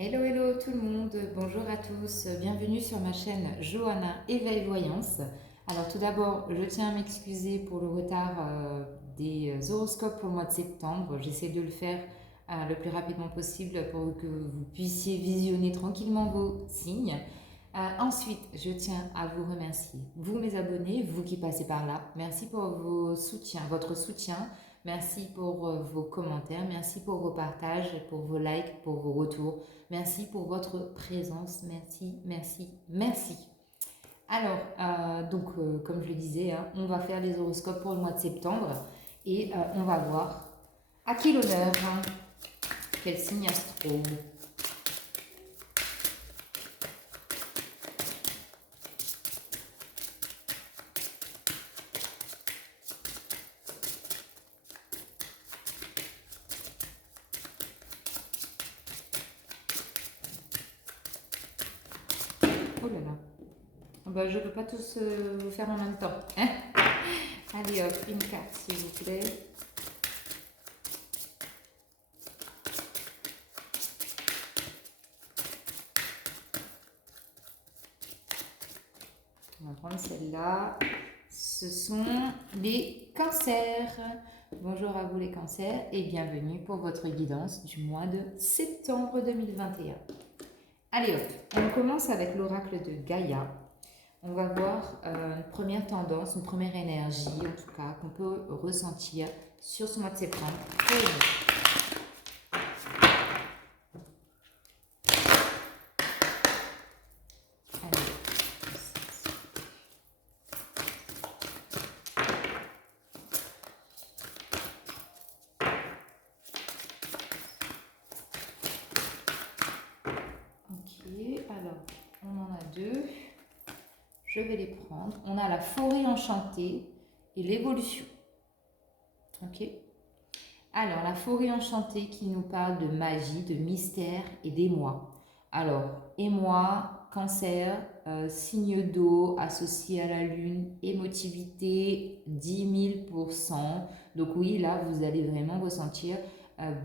Hello, hello tout le monde, bonjour à tous, bienvenue sur ma chaîne Johanna Éveil Voyance. Alors tout d'abord, je tiens à m'excuser pour le retard des horoscopes pour le mois de septembre. J'essaie de le faire le plus rapidement possible pour que vous puissiez visionner tranquillement vos signes. Ensuite, je tiens à vous remercier, vous mes abonnés, vous qui passez par là. Merci pour votre soutien. Merci pour vos commentaires, merci pour vos partages, pour vos likes, pour vos retours. Merci pour votre présence. Merci, merci, merci. Alors, comme je le disais, hein, on va faire les horoscopes pour le mois de septembre et on va voir à qui l'honneur, hein, quel signe astro. Oh là là. Ben, je ne peux pas tous vous faire en même temps. Hein. Allez hop, une carte s'il vous plaît. On va prendre celle-là. Ce sont les cancers. Bonjour à vous les cancers et bienvenue pour votre guidance du mois de septembre 2021. Allez hop, on commence avec l'oracle de Gaïa. On va voir une première tendance, une première énergie en tout cas qu'on peut ressentir sur ce mois de septembre. Alors, on en a deux. Je vais les prendre. On a la forêt enchantée et l'évolution. Ok. Alors, la forêt enchantée qui nous parle de magie, de mystère et d'émoi. Alors, émoi, cancer, signe d'eau associé à la lune, émotivité 10 000%. Donc oui, là, vous allez vraiment ressentir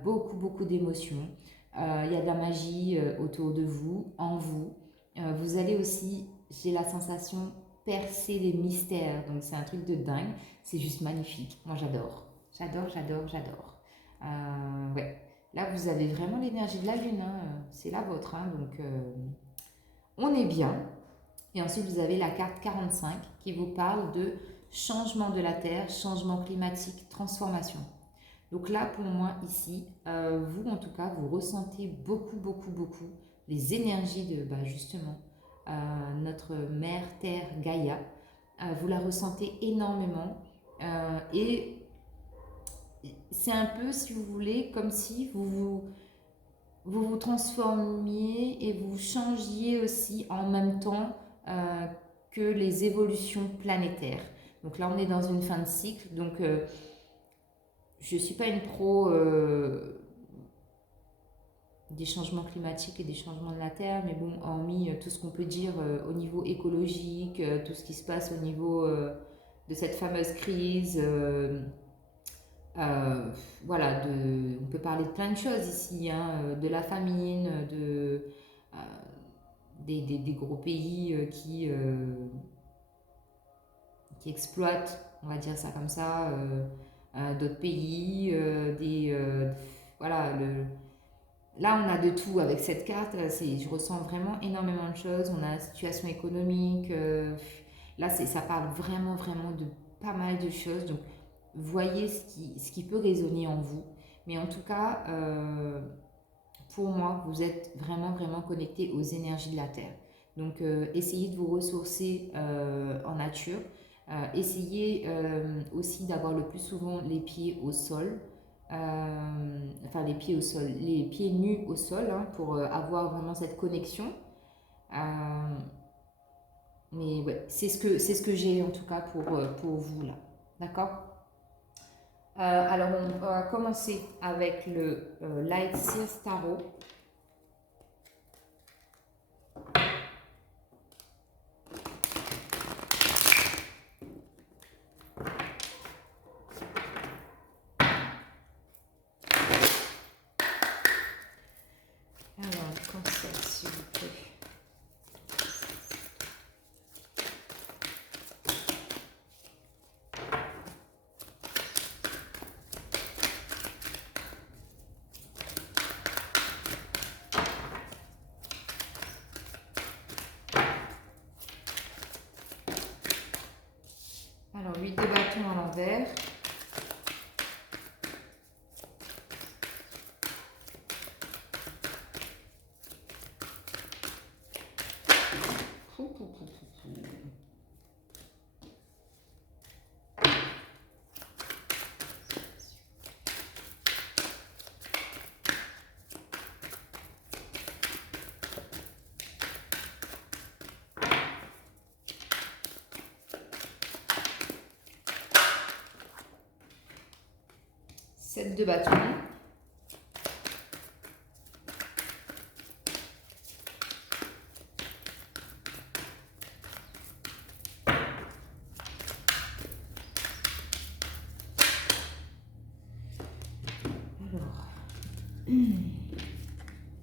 beaucoup, beaucoup d'émotions. Il y a de la magie autour de vous, en vous. Vous allez aussi, j'ai la sensation, percer les mystères. Donc c'est un truc de dingue. C'est juste magnifique. Moi, j'adore. J'adore, j'adore, j'adore. Ouais. Là, vous avez vraiment l'énergie de la lune. Hein. C'est la vôtre. Hein. Donc, on est bien. Et ensuite, vous avez la carte 45 qui vous parle de changement de la Terre, changement climatique, transformation. Donc là, pour moi, ici, vous, en tout cas, vous ressentez beaucoup, beaucoup, beaucoup les énergies de, justement, notre mère Terre Gaïa. Vous la ressentez énormément. Et c'est un peu, si vous voulez, comme si vous transformiez et vous changiez aussi en même temps que les évolutions planétaires. Donc là, on est dans une fin de cycle. Donc, je ne suis pas une pro des changements climatiques et des changements de la Terre, mais bon, hormis tout ce qu'on peut dire au niveau écologique, tout ce qui se passe au niveau de cette fameuse crise, voilà, on peut parler de plein de choses ici, hein, de la famine, euh, des gros pays qui exploitent, on va dire ça comme ça, d'autres pays, voilà, là on a de tout avec cette carte, je ressens vraiment énormément de choses, on a la situation économique, là ça parle vraiment, vraiment de pas mal de choses, donc voyez ce qui peut résonner en vous. Mais en tout cas, pour moi, vous êtes vraiment, vraiment connecté aux énergies de la Terre. Donc, essayez de vous ressourcer en nature. Essayez aussi d'avoir le plus souvent les pieds au sol. Enfin, les pieds au sol, les pieds nus au sol, hein, pour avoir vraiment cette connexion. Mais ouais, c'est ce que j'ai en tout cas pour vous là. D'accord. Alors, on va commencer avec le Light Sears Tarot. Alors, 37, s'il vous plaît. Alors, 8 de bâton à l'envers. Sept de bâton.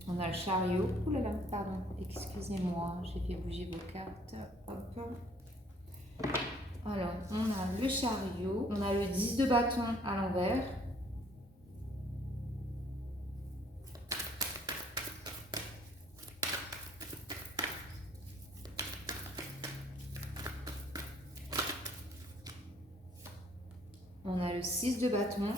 On a le chariot. Ouh là là, pardon, excusez-moi, j'ai fait bouger vos cartes. Hop. Alors, on a le chariot, on a le 10 de bâton à l'envers. On a le 6 de bâton.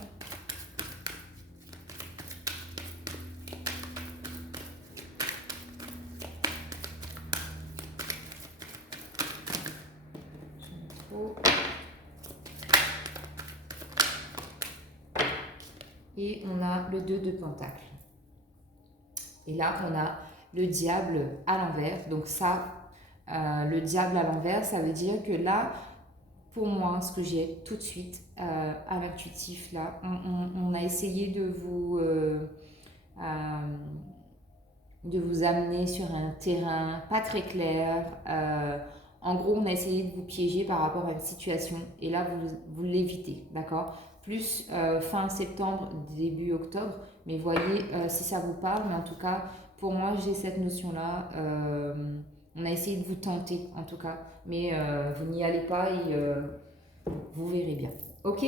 Et on a le 2 de pentacle. Et là, on a le diable à l'envers. Donc ça, le diable à l'envers, ça veut dire que là, pour moi, ce que j'ai tout de suite à l'intuitif, là, on a essayé de vous amener sur un terrain pas très clair. En gros, on a essayé de vous piéger par rapport à une situation et là, vous l'évitez, d'accord? Plus fin septembre, début octobre, mais voyez si ça vous parle. Mais en tout cas, pour moi, j'ai cette notion-là. On a essayé de vous tenter, en tout cas, mais vous n'y allez pas et vous verrez bien. Ok?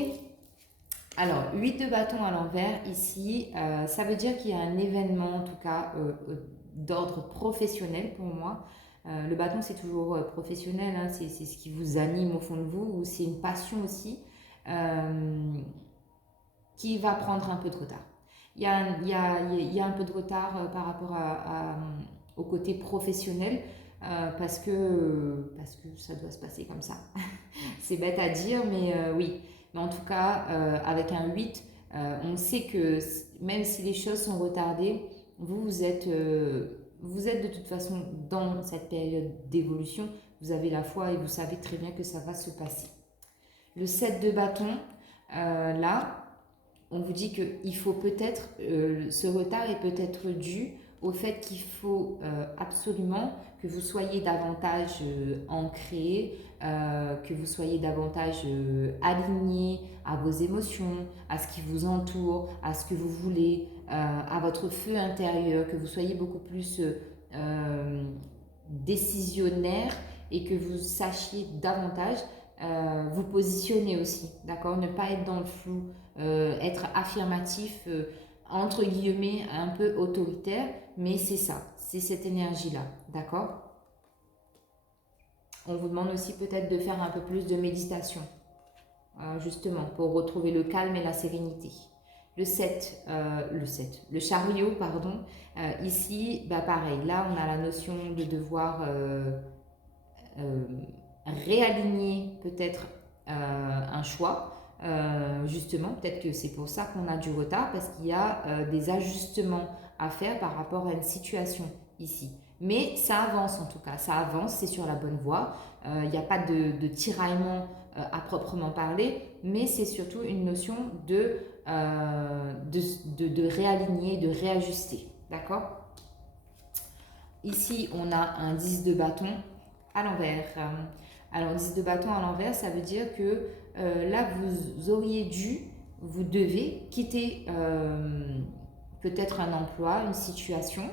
Alors, 8 de bâton à l'envers, ici, ça veut dire qu'il y a un événement, en tout cas, d'ordre professionnel pour moi. Le bâton, c'est toujours professionnel, hein, c'est ce qui vous anime au fond de vous, ou c'est une passion aussi, qui va prendre un peu de retard. Il y a un peu de retard par rapport au côté professionnel, parce que ça doit se passer comme ça. C'est bête à dire, mais oui. Mais en tout cas, avec un 8, on sait que même si les choses sont retardées, vous êtes de toute façon dans cette période d'évolution. Vous avez la foi et vous savez très bien que ça va se passer. Le 7 de bâton, là, on vous dit qu'il faut peut-être, ce retard est peut-être dû au fait qu'il faut absolument que vous soyez davantage ancré, que vous soyez davantage aligné à vos émotions, à ce qui vous entoure, à ce que vous voulez, à votre feu intérieur, que vous soyez beaucoup plus décisionnaire et que vous sachiez davantage vous positionner aussi, d'accord? Ne pas être dans le flou, être affirmatif, entre guillemets, un peu autoritaire, mais c'est ça, c'est cette énergie-là, d'accord? On vous demande aussi peut-être de faire un peu plus de méditation, justement, pour retrouver le calme et la sérénité. Le chariot, pardon, ici, bah pareil, là on a la notion de devoir réaligner peut-être un choix. Justement, peut-être que c'est pour ça qu'on a du retard, parce qu'il y a des ajustements à faire par rapport à une situation ici. Mais ça avance en tout cas, ça avance, c'est sur la bonne voie. Il n'y a pas de tiraillement à proprement parler, mais c'est surtout une notion de réaligner, de réajuster. D'accord? Ici, on a un 10 de bâton à l'envers. Alors, 10 de bâton à l'envers, ça veut dire que là, vous devez quitter peut-être un emploi, une situation,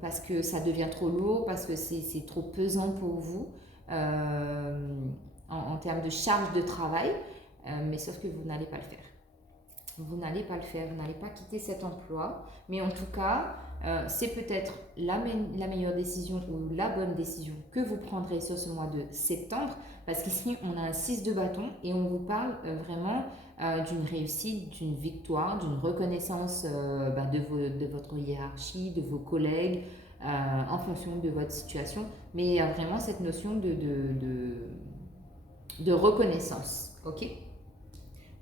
parce que ça devient trop lourd, parce que c'est trop pesant pour vous en termes de charge de travail, mais sauf que vous n'allez pas le faire. Vous n'allez pas le faire, vous n'allez pas quitter cet emploi, mais en tout cas, c'est peut-être la meilleure décision ou la bonne décision que vous prendrez sur ce mois de septembre, parce qu'ici, on a un 6 de bâton et on vous parle vraiment d'une réussite, d'une victoire, d'une reconnaissance de votre hiérarchie, de vos collègues, en fonction de votre situation, mais il y a vraiment cette notion de reconnaissance, ok?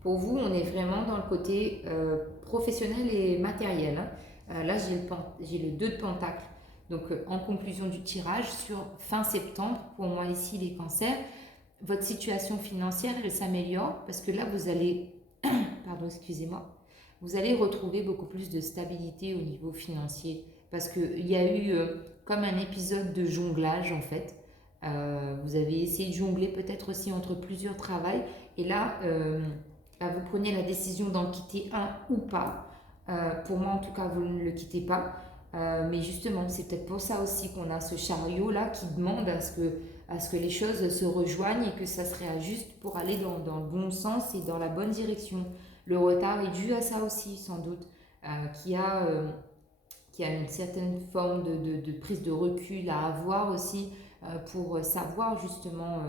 Pour vous, on est vraiment dans le côté professionnel et matériel. Hein. Là, j'ai le 2 de pentacle. Donc, en conclusion du tirage, sur fin septembre, pour moi ici, les cancers, votre situation financière, elle s'améliore parce que là, vous allez, pardon, excusez-moi, vous allez retrouver beaucoup plus de stabilité au niveau financier. Parce qu'il y a eu comme un épisode de jonglage, en fait. Vous avez essayé de jongler peut-être aussi entre plusieurs travails. Et là, vous prenez la décision d'en quitter un ou pas. Pour moi, en tout cas, vous ne le quittez pas. Mais justement, c'est peut-être pour ça aussi qu'on a ce chariot-là qui demande à ce que les choses se rejoignent et que ça se réajuste pour aller dans le bon sens et dans la bonne direction. Le retard est dû à ça aussi, sans doute, qui a une certaine forme de prise de recul à avoir aussi pour savoir justement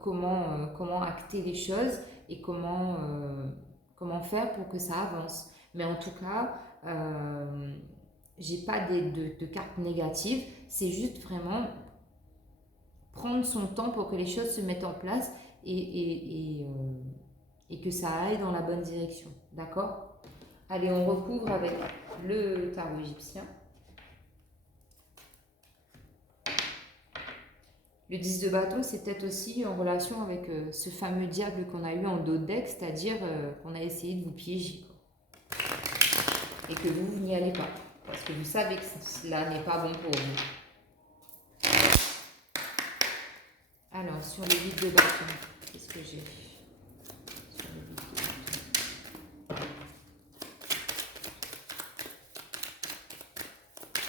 comment acter les choses et comment faire pour que ça avance. Mais en tout cas, j'ai pas de cartes négatives, c'est juste vraiment prendre son temps pour que les choses se mettent en place et que ça aille dans la bonne direction. D'accord? Allez, on recouvre avec le tarot égyptien. Le 10 de bâton, c'est peut-être aussi en relation avec ce fameux diable qu'on a eu en dos de deck, c'est-à-dire qu'on a essayé de vous piéger. Et que vous n'y allez pas. Parce que vous savez que cela n'est pas bon pour vous. Alors, sur le 8 de bâton, qu'est-ce que j'ai? Sur le 8 de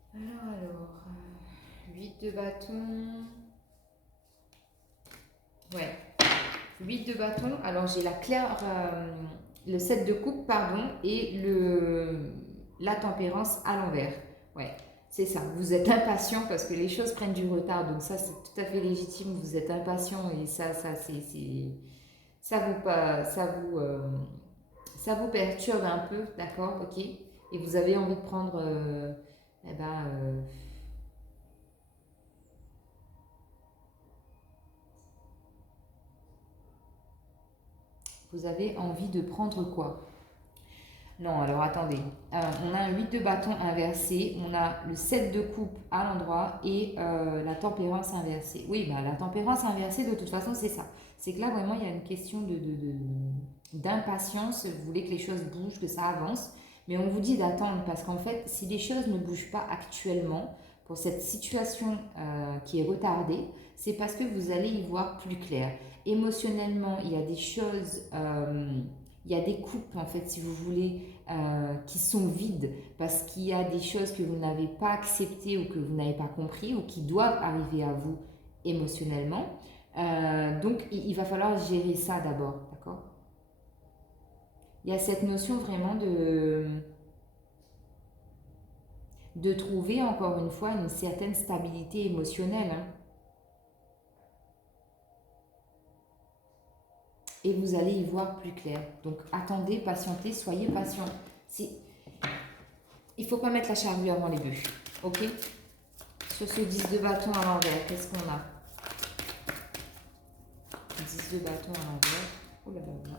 bâton. Alors, 8 de bâton. Ouais. 8 de bâton. Alors, j'ai la claire, le 7 de coupe, pardon, et la tempérance à l'envers. Ouais, c'est ça. Vous êtes impatient parce que les choses prennent du retard. Donc, ça, c'est tout à fait légitime. Vous êtes impatient et ça vous perturbe un peu, d'accord, ok. Et vous avez envie de prendre, vous avez envie de prendre quoi? Non, alors attendez. On a un 8 de bâton inversé, on a le 7 de coupe à l'endroit et la tempérance inversée. Oui, bah, la tempérance inversée, de toute façon, c'est ça. C'est que là, vraiment, il y a une question d'impatience. Vous voulez que les choses bougent, que ça avance. Mais on vous dit d'attendre parce qu'en fait, si les choses ne bougent pas actuellement, pour cette situation qui est retardée, c'est parce que vous allez y voir plus clair. Émotionnellement, il y a des choses... il y a des coupes, en fait, si vous voulez, qui sont vides parce qu'il y a des choses que vous n'avez pas acceptées ou que vous n'avez pas compris ou qui doivent arriver à vous émotionnellement. Donc, il va falloir gérer ça d'abord, d'accord? Il y a cette notion vraiment de trouver, encore une fois, une certaine stabilité émotionnelle. Hein. Et vous allez y voir plus clair. Donc attendez, patientez, soyez patient. Il ne faut pas mettre la charrue avant les bœufs. Ok? Sur ce 10 de bâton à l'envers, qu'est-ce qu'on a? 10 de bâton à l'envers. Oh là là là.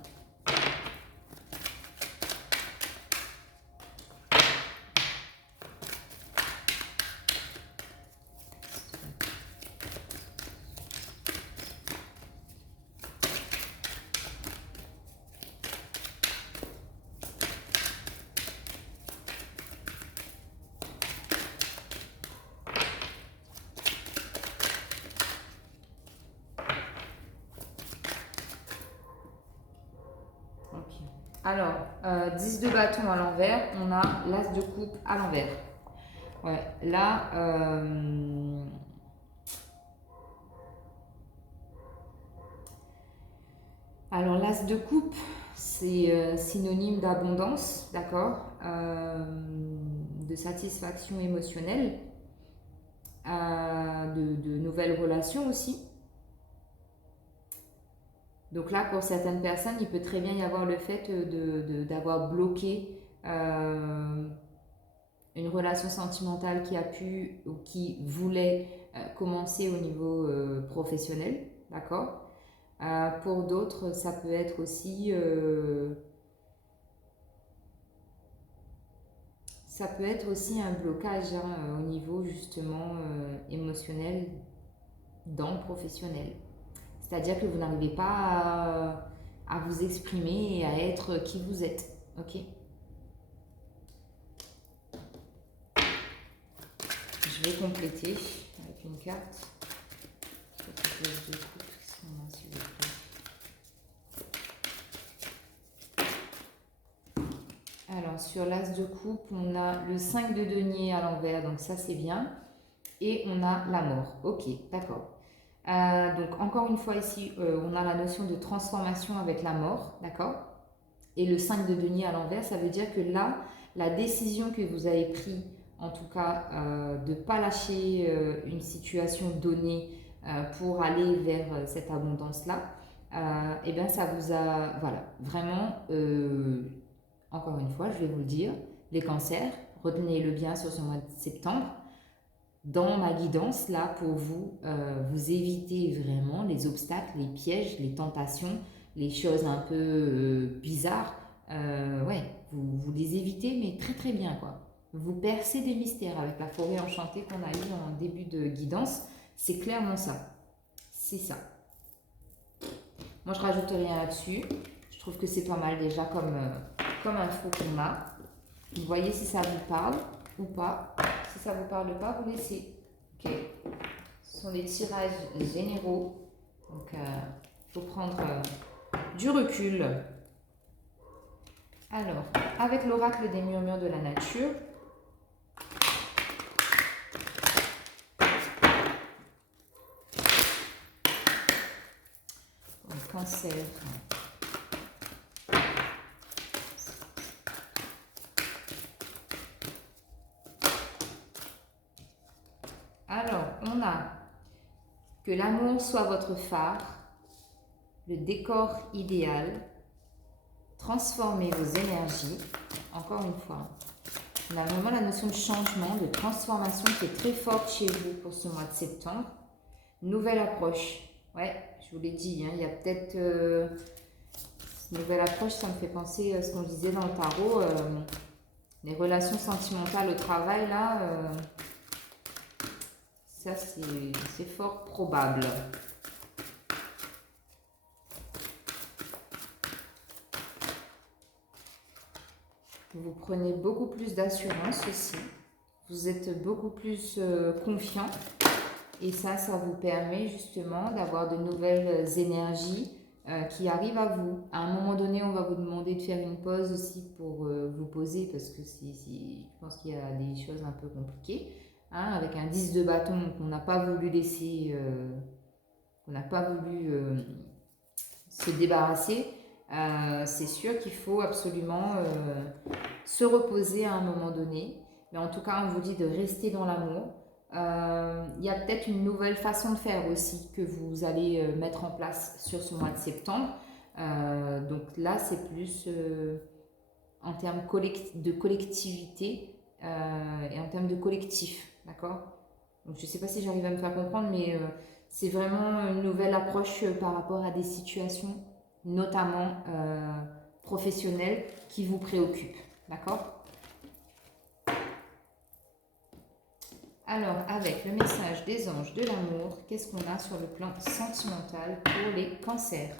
Ok. Alors, 10 de bâton à l'envers, on a l'as de coupe à l'envers. Ouais, là, alors l'as de coupe, c'est synonyme d'abondance, d'accord, de satisfaction émotionnelle, de nouvelles relations aussi. Donc là, pour certaines personnes, il peut très bien y avoir le fait d'avoir bloqué une relation sentimentale qui a pu ou qui voulait commencer au niveau professionnel, d'accord. Pour d'autres, ça peut être aussi un blocage au niveau justement émotionnel dans le professionnel. C'est-à-dire que vous n'arrivez pas à vous exprimer et à être qui vous êtes. Ok. Je vais compléter avec une carte. Alors, sur l'as de coupe, on a le 5 de denier à l'envers, donc ça c'est bien. Et on a la mort. Ok, d'accord. Donc, encore une fois ici, on a la notion de transformation avec la mort, d'accord. Et le 5 de denier à l'envers, ça veut dire que là, la décision que vous avez prise, en tout cas, de ne pas lâcher une situation donnée pour aller vers cette abondance-là, et bien ça vous a, voilà, vraiment, encore une fois, je vais vous le dire, les cancers, retenez-le bien sur ce mois de septembre, dans ma guidance, là, pour vous, vous éviter vraiment les obstacles, les pièges, les tentations, les choses un peu bizarres. Ouais, vous les évitez, mais très très bien, quoi. Vous percez des mystères avec la forêt enchantée qu'on a eue en début de guidance. C'est clairement ça. C'est ça. Moi, je rajoute rien là-dessus. Je trouve que c'est pas mal déjà comme info qu'on a. Vous voyez si ça vous parle ou pas. Si ça ne vous parle pas, vous laissez. Ok. Ce sont des tirages généraux. Donc, il faut prendre du recul. Alors, avec l'oracle des murmures de la nature, Cancer. Alors, on a que l'amour soit votre phare, le décor idéal, transformez vos énergies. Encore une fois, on a vraiment la notion de changement, de transformation qui est très forte chez vous pour ce mois de septembre. Nouvelle approche. Ouais, je vous l'ai dit, hein, il y a peut-être... nouvelle approche, ça me fait penser à ce qu'on disait dans le tarot. Les relations sentimentales au travail, là, ça c'est fort probable. Vous prenez beaucoup plus d'assurance aussi. Vous êtes beaucoup plus confiant. Et ça vous permet justement d'avoir de nouvelles énergies qui arrivent à vous. À un moment donné, on va vous demander de faire une pause aussi pour vous poser parce que je pense qu'il y a des choses un peu compliquées. Hein, avec un 10 de bâton qu'on n'a pas voulu laisser, qu'on n'a pas voulu se débarrasser. C'est sûr qu'il faut absolument se reposer à un moment donné. Mais en tout cas, on vous dit de rester dans l'amour. Il y a peut-être une nouvelle façon de faire aussi que vous allez mettre en place sur ce mois de septembre. Donc là, c'est plus en termes de collectivité et en termes de collectif. D'accord. Donc je ne sais pas si j'arrive à me faire comprendre, mais c'est vraiment une nouvelle approche par rapport à des situations, notamment professionnelles, qui vous préoccupent. D'accord. Alors, avec le message des anges de l'amour, qu'est-ce qu'on a sur le plan sentimental pour les cancers?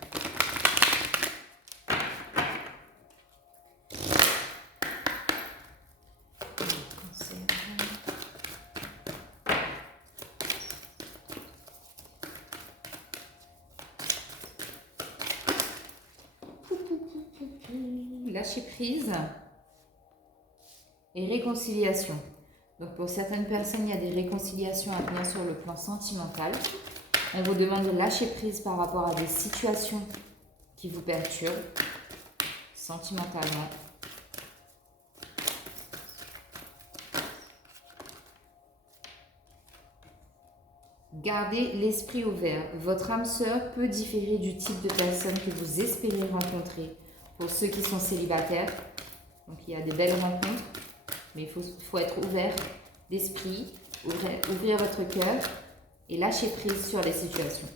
lâcher prise et réconciliation. Donc pour certaines personnes, il y a des réconciliations à venir sur le plan sentimental. On vous demande de lâcher prise par rapport à des situations qui vous perturbent sentimentalement. Gardez l'esprit ouvert. Votre âme sœur peut différer du type de personne que vous espérez rencontrer. Pour ceux qui sont célibataires, donc il y a des belles rencontres, mais il faut être ouvert d'esprit, ouvrir votre cœur et lâcher prise sur les situations.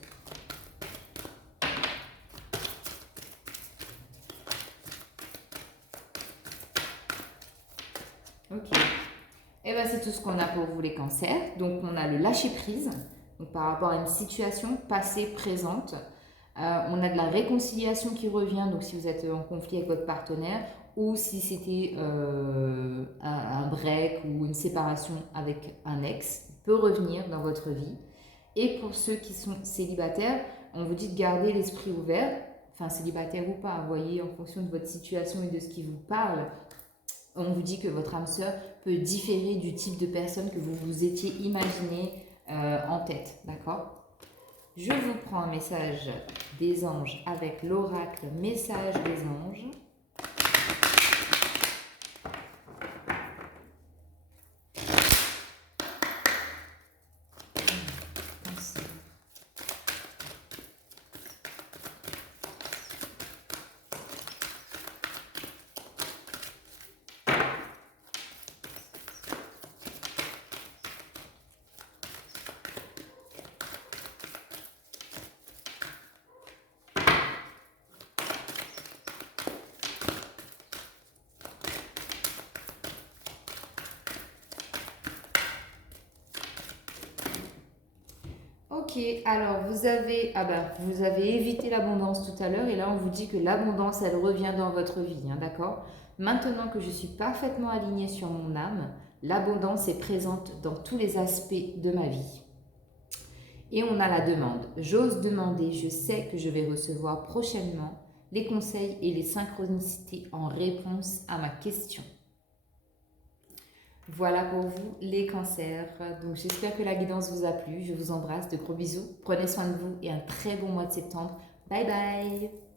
Ok. Et bien c'est tout ce qu'on a pour vous les cancers. Donc on a le lâcher prise, donc par rapport à une situation passée, présente. On a de la réconciliation qui revient, donc si vous êtes en conflit avec votre partenaire ou si c'était un break ou une séparation avec un ex, peut revenir dans votre vie. Et pour ceux qui sont célibataires, on vous dit de garder l'esprit ouvert, enfin célibataire ou pas, vous voyez, en fonction de votre situation et de ce qui vous parle, on vous dit que votre âme sœur peut différer du type de personne que vous vous étiez imaginé en tête, d'accord? Je vous prends un message des anges avec l'oracle message des anges. Ok, alors vous avez évité l'abondance tout à l'heure et là on vous dit que l'abondance elle revient dans votre vie, hein, d'accord? Maintenant que je suis parfaitement alignée sur mon âme, l'abondance est présente dans tous les aspects de ma vie. Et on a la demande. J'ose demander, je sais que je vais recevoir prochainement les conseils et les synchronicités en réponse à ma question. Voilà pour vous les cancers. Donc j'espère que la guidance vous a plu. Je vous embrasse, de gros bisous. Prenez soin de vous et un très bon mois de septembre. Bye bye.